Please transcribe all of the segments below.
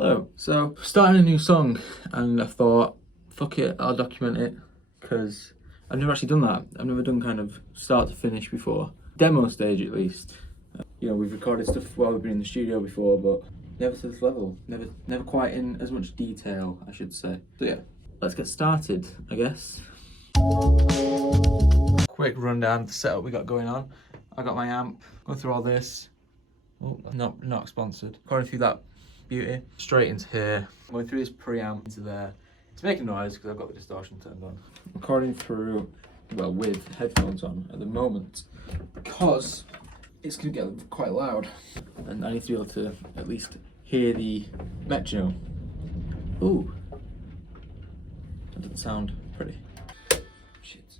Hello. So, starting a new song, and I thought, fuck it, I'll document it, because I've never actually done that. I've never done kind of start to finish before. Demo stage, at least. We've recorded stuff while we've been in the studio before, but never to this level. Never quite in as much detail, I should say. So yeah, let's get started, I guess. Quick rundown of the setup we got going on. I got my amp, going through all this. Oh, not sponsored. Going through that beauty. Straight into here. Going through this preamp into there. It's making noise because I've got the distortion turned on. Recording through, well, with headphones on at the moment because it's going to get quite loud. And I need to be able to at least hear the metronome. Ooh. That doesn't sound pretty. Shit.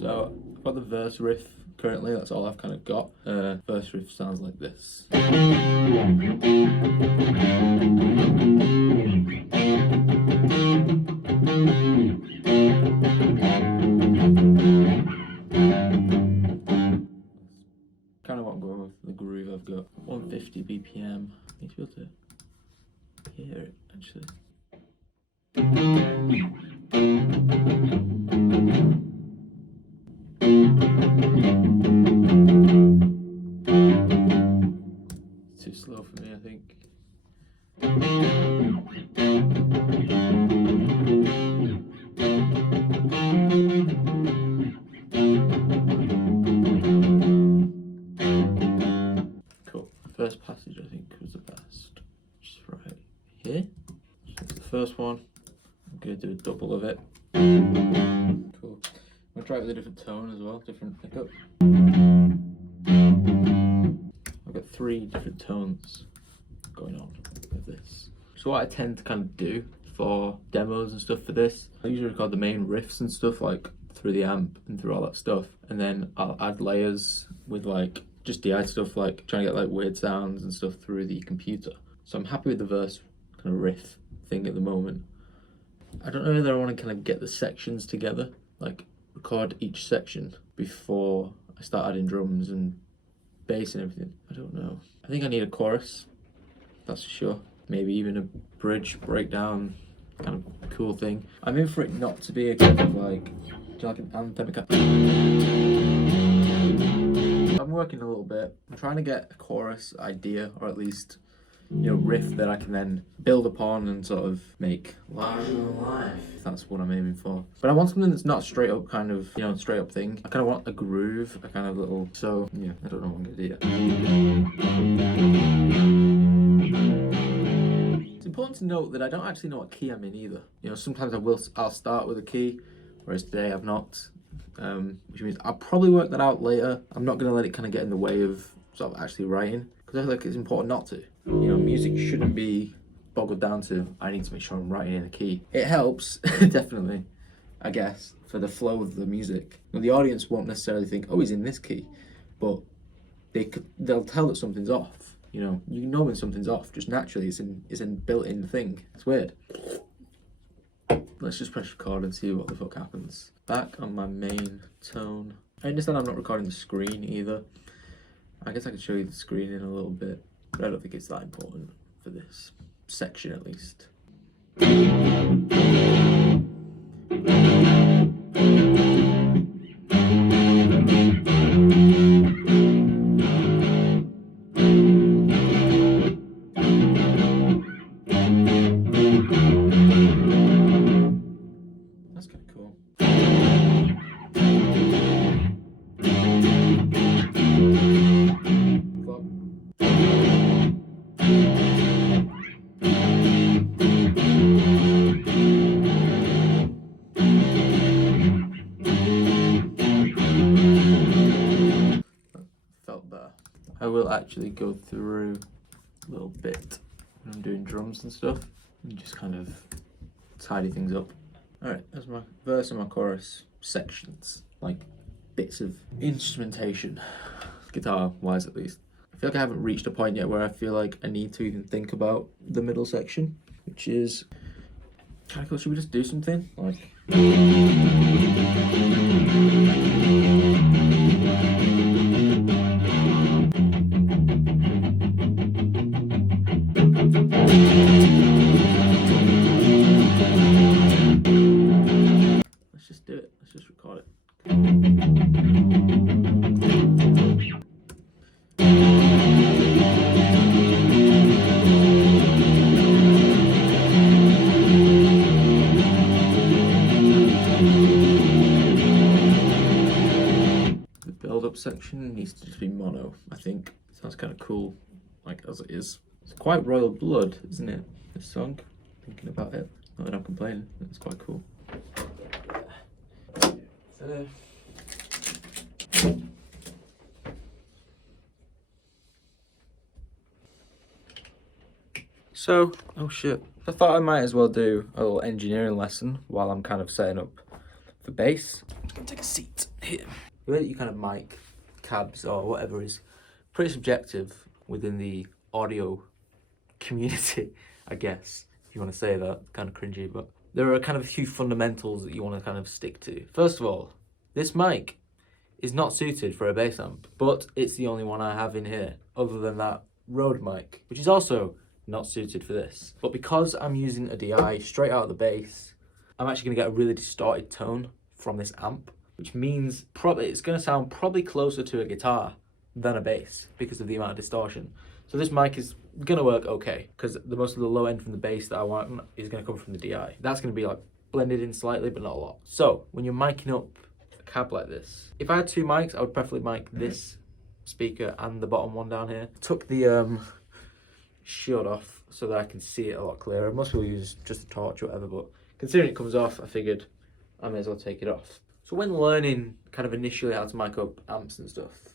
So, I've got the verse riff currently, that's all I've kind of got. Verse riff sounds like this. Kind of what I'm going with the groove I've got. 150 BPM. I need to be able to hear it actually. Too slow for me, I think. Cool. First passage I think was the best. Just right here. So that's the first one. I'm gonna do a double of it. Cool. I'm gonna try it with a different tone as well, different pickup. I've got 3 different tones going on with this. So what I tend to kind of do for demos and stuff for this, I usually record the main riffs and stuff like through the amp and through all that stuff, and then I'll add layers with like just DI stuff, like trying to get like weird sounds and stuff through the computer. So I'm happy with the verse kind of riff thing at the moment. I don't know whether I want to kind of get the sections together, like record each section before I start adding drums and bass and everything. I don't know. I think I need a chorus, that's for sure. Maybe even a bridge breakdown kind of cool thing. I'm in for it not to be a kind of like, do you like an anthemic? I'm working a little bit. I'm trying to get a chorus idea, or at least riff that I can then build upon and sort of make larger than life. That's what I'm aiming for. But I want something that's not straight up kind of, straight up thing. I kind of want a groove, a kind of little, so yeah, I don't know what I'm gonna do yet. It's important to note that I don't actually know what key I'm in either. Sometimes I'll start with a key, whereas today I've not. Which means I'll probably work that out later. I'm not gonna let it kind of get in the way of sort of actually writing, because I feel like it's important not to. Music shouldn't be boggled down to, I need to make sure I'm writing in a key. It helps, definitely, I guess, for the flow of the music. The audience won't necessarily think, oh, he's in this key, but they'll tell that something's off. You know when something's off, just naturally, it's in built-in thing. It's weird. Let's just press record and see what the fuck happens. Back on my main tone. I understand I'm not recording the screen either. I guess I could show you the screen in a little bit, but I don't think it's that important for this section at least. That's kind of cool. Felt better. I will actually go through a little bit when I'm doing drums and stuff and just kind of tidy things up. Alright, that's my verse and my chorus sections, like bits of instrumentation, guitar wise at least. I feel like I haven't reached a point yet where I feel like I need to even think about the middle section, which is kind of cool. Should we just do something? Like. Let's just do it. Let's just record it. The build-up section needs to just be mono, I think. Sounds kind of cool, like as it is. It's quite Royal Blood, isn't it? This song. Thinking about it. Not that I'm complaining. It's quite cool. So, oh shit. I thought I might as well do a little engineering lesson while I'm kind of setting up for bass. I'm gonna take a seat here. The way that you kind of mic cabs or whatever is pretty subjective within the audio community, I guess, if you want to say that. Kind of cringy, but there are kind of a few fundamentals that you want to kind of stick to. First of all, this mic is not suited for a bass amp, but it's the only one I have in here, other than that Rode mic, which is also not suited for this. But because I'm using a DI straight out of the bass, I'm actually going to get a really distorted tone from this amp, which means probably it's going to sound probably closer to a guitar than a bass because of the amount of distortion. So this mic is going to work okay, because the most of the low end from the bass that I want is going to come from the DI. That's going to be like blended in slightly, but not a lot. So when you're micing up a cab like this, if I had two mics, I would preferably mic this speaker and the bottom one down here. Took the shield off so that I can see it a lot clearer. Most people use just a torch or whatever, but considering it comes off, I figured I may as well take it off. So when learning kind of initially how to mic up amps and stuff,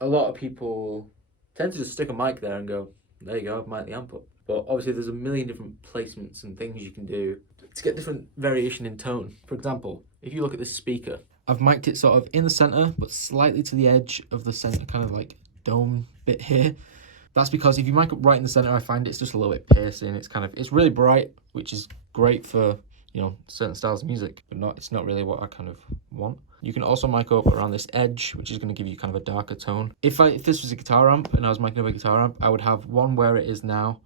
a lot of people tend to just stick a mic there and go, there you go, I've mic'd the amp up. But obviously there's a million different placements and things you can do to get different variation in tone. For example, if you look at this speaker, I've mic'd it sort of in the center, but slightly to the edge of the center kind of like dome bit here. That's because if you mic up right in the center, I find it's just a little bit piercing. It's really bright, which is great for, you know, certain styles of music, but it's not really what I kind of want. You can also mic up around this edge, which is going to give you kind of a darker tone. If this was a guitar amp and I was micing up a guitar amp, I would have one where it is now.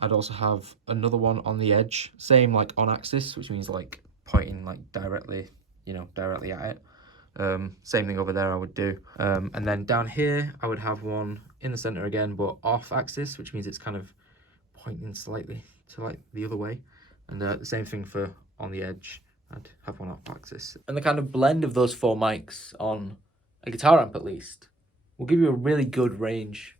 I'd also have another one on the edge, same like on axis, which means like pointing like directly, you know, directly at it. Same thing over there I would do. And then down here, I would have one in the center again, but off axis, which means it's kind of pointing slightly to like the other way. And the same thing for on the edge. I'd have one off axis. And the kind of blend of those four mics on a guitar amp at least will give you a really good range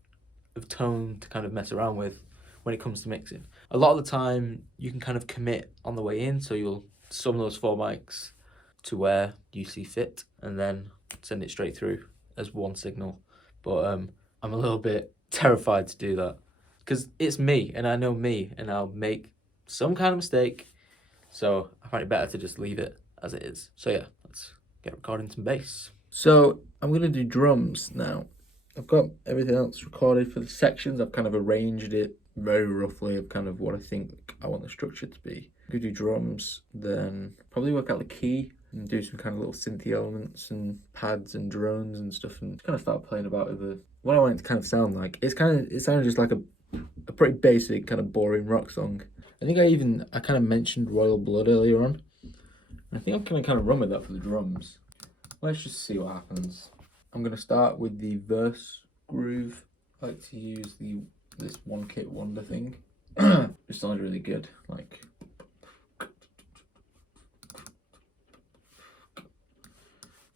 of tone to kind of mess around with when it comes to mixing. A lot of the time you can kind of commit on the way in, so you'll sum those four mics to where you see fit and then send it straight through as one signal. But I'm a little bit terrified to do that because it's me and I know me and I'll make some kind of mistake. So I find it better to just leave it as it is. So yeah, let's get recording some bass. So I'm going to do drums now. I've got everything else recorded for the sections. I've kind of arranged it very roughly of kind of what I think I want the structure to be. I'm going to do drums, then probably work out the key and do some kind of little synthy elements and pads and drones and stuff, and kind of start playing about with what I want it to kind of sound like. It sounded just like a pretty basic kind of boring rock song. I think I kind of mentioned Royal Blood earlier on. I think I'm going to kind of run with that for the drums. Let's just see what happens. I'm going to start with the verse groove. I like to use this One Kit Wonder thing. It sounds really good. Like,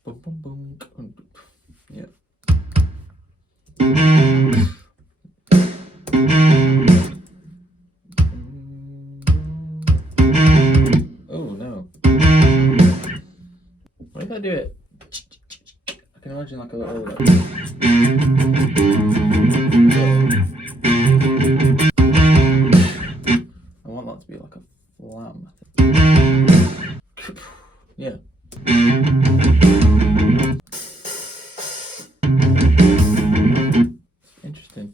boom, boom, boom. Yeah. Oh no. What if I do it? I can imagine like a little I want that to be like a flam. Yeah. Interesting.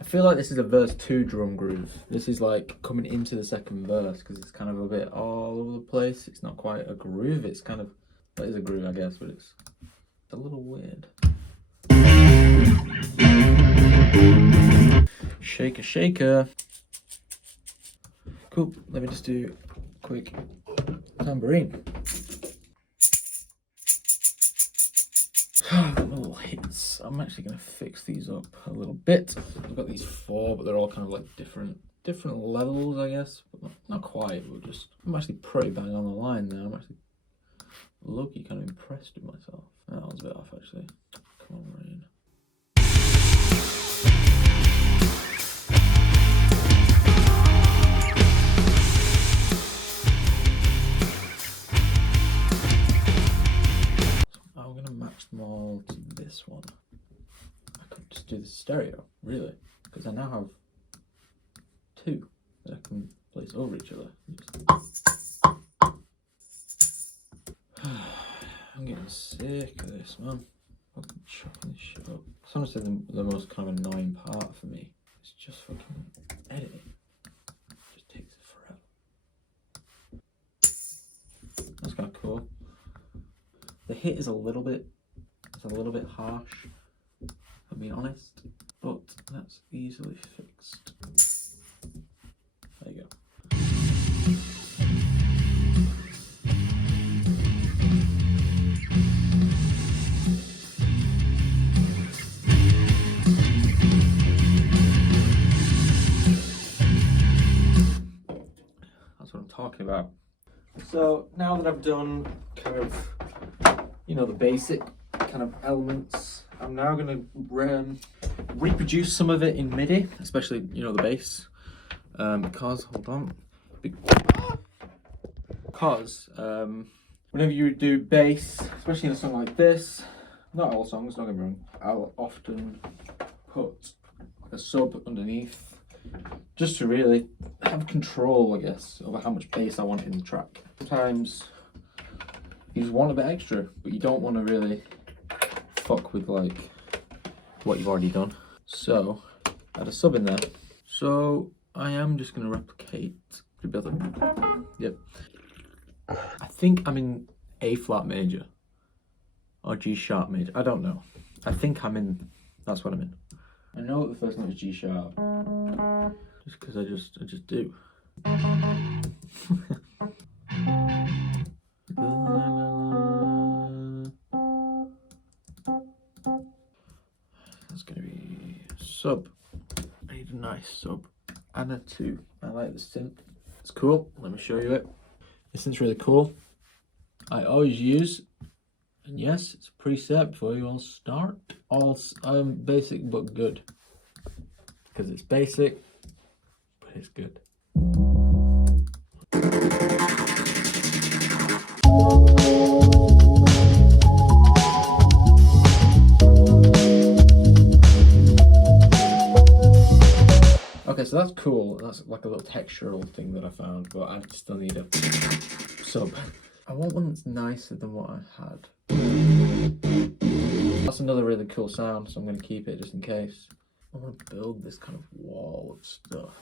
I feel like this is a verse 2 drum groove. This is like coming into the second verse because it's kind of a bit all over the place. It's not quite a groove. It's kind of, well, it is a groove I guess, but it's a little weird. Shaker, shaker. Cool. Let me just do a quick tambourine. Little hits. I'm actually going to fix these up a little bit. I've got these 4, but they're all kind of like different levels, I guess. But not quite. I'm actually pretty bang on the line there. I'm actually low-key kind of impressed with myself. That was a bit off, actually. Come on, Rain. I'm gonna match them all to this one. I could just do the stereo, really, because I now have 2 that I can place over each other. I'm getting sick of this, man. Fucking chopping this shit up. It's honestly the most kind of annoying part for me. It's just fucking editing. It just takes it forever. That's kind of cool. The hit is a little bit harsh, if I'm being honest, but that's easily fixed. There you go. That's what I'm talking about. So now that I've done kind of, the basic kind of elements, I'm now going to reproduce some of it in MIDI, especially, the bass, because, whenever you do bass, especially in a song like this, not all songs, don't get me wrong, I'll often put a sub underneath, just to really have control, I guess, over how much bass I want in the track. Sometimes you just want a bit extra, but you don't want to really fuck with like what you've already done. So add a sub in there. So I am just going to replicate. Yep. I think I'm in A flat major or G sharp major. I don't know. I think I'm in. That's what I'm in. I know that the first note is G sharp, just because I just do. That's gonna be sub. I need a nice sub and a 2. I like the synth. It's cool. Let me show you it. This synth's really cool. I always use, and yes, it's a preset before you all start. All basic but good, because it's basic, but it's good. Okay, so that's cool. That's like a little textural thing that I found, but I still need a sub. I want one that's nicer than what I had. That's another really cool sound, so I'm going to keep it just in case. I want to build this kind of wall of stuff.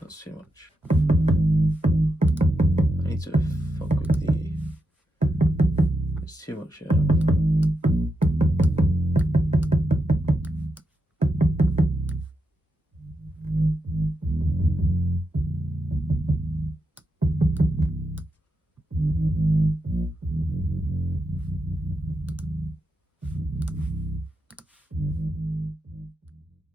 That's too much. I need to fuck with it's too much.